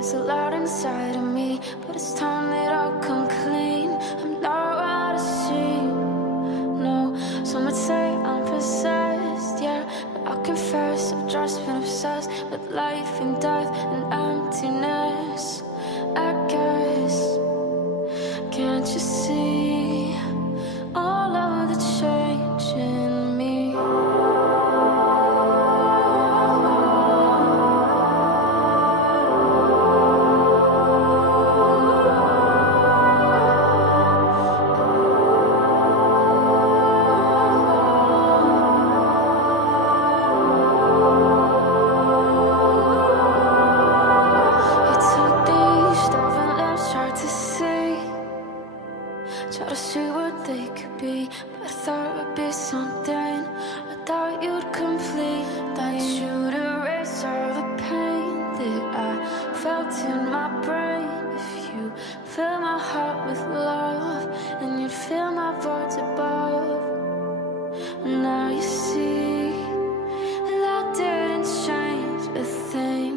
There's a lot inside of me, but it's time that I come clean. I'm not what I seem, no. Some would say I'm possessed, yeah, but I confess I've just been obsessed with life and death and emptiness, I guess. Can't you see all of the change in me? Try to see what they could be, but I thought it would be something I thought you'd complete, that you'd erase all the pain that I felt in my brain. If you fill my heart with love, and you'd feel my words above. Now you see that didn't change a thing.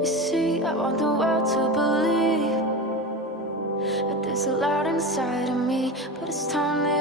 You see, I want the world to believe that there's a lot inside of me, but it's time that